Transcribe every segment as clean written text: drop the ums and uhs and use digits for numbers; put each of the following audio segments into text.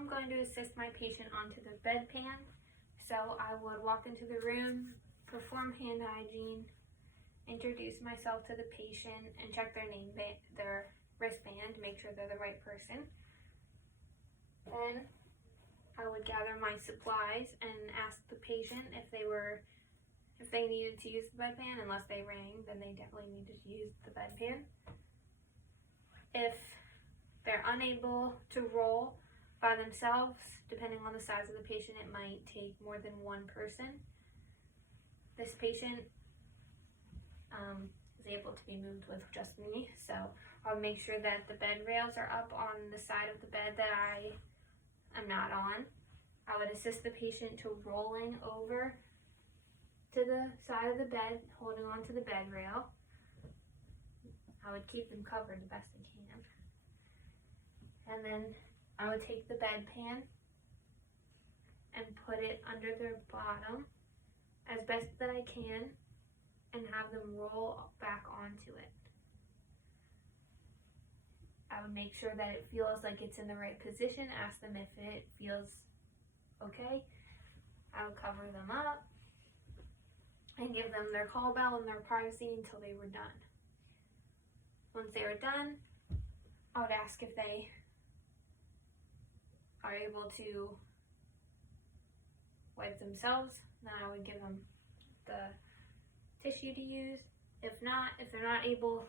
I'm going to assist my patient onto the bedpan. So I would walk into the room, perform hand hygiene, introduce myself to the patient, and check their their wristband, make sure they're the right person. Then I would gather my supplies and ask the patient if they needed to use the bedpan. Unless they rang, then they definitely needed to use the bedpan. If they're unable to roll by themselves, depending on the size of the patient, it might take more than one person. This patient is able to be moved with just me, so I'll make sure that the bed rails are up on the side of the bed that I am not on. I would assist the patient to rolling over to the side of the bed, holding on to the bed rail. I would keep them covered the best I can. And then I would take the bedpan and put it under their bottom as best that I can and have them roll back onto it. I would make sure that it feels like it's in the right position, ask them if it feels okay. I would cover them up and give them their call bell and their privacy until they were done. Once they were done, I would ask if they are able to wipe themselves. Then I would give them the tissue to use. If they're not able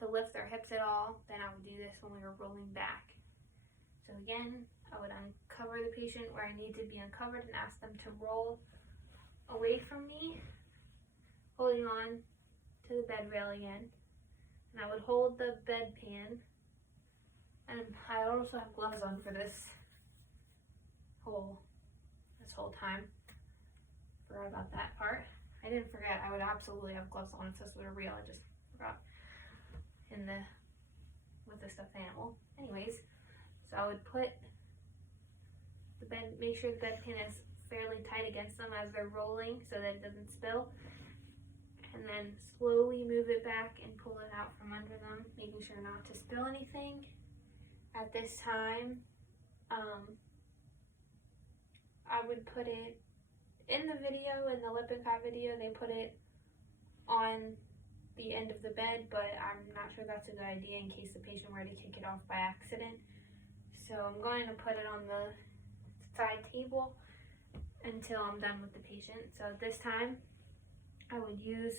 to lift their hips at all, then I would do this when we were rolling back. So again, I would uncover the patient where I need to be uncovered and ask them to roll away from me, holding on to the bed rail again. And I would hold the bedpan, and I also have gloves on for this whole time. Forgot about that part. I didn't forget. I would absolutely have gloves on if this were real. I just forgot with the stuffed animal. Anyways, so I would put the bed, make sure the bedpan is fairly tight against them as they're rolling so that it doesn't spill. And then slowly move it back and pull it out from under them, making sure not to spill anything. At this time, I would put it in the video, in the lip and cot video, they put it on the end of the bed, but I'm not sure that's a good idea in case the patient were to kick it off by accident. So I'm going to put it on the side table until I'm done with the patient. So this time, I would use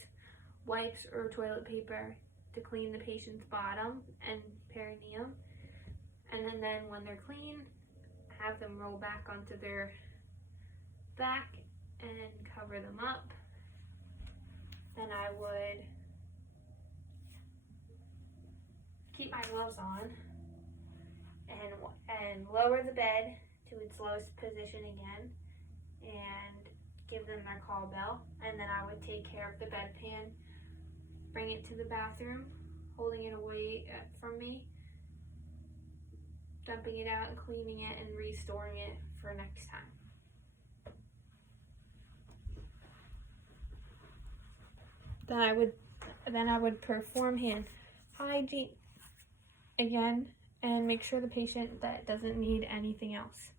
wipes or toilet paper to clean the patient's bottom and perineum. And then when they're clean, have them roll back onto their back and cover them up. Then I would keep my gloves on and lower the bed to its lowest position again and give them their call bell. And then I would take care of the bedpan, bring it to the bathroom, holding it away from me, dumping it out and cleaning it and restoring it for next time. Then I would perform hand hygiene again and make sure the patient that doesn't need anything else.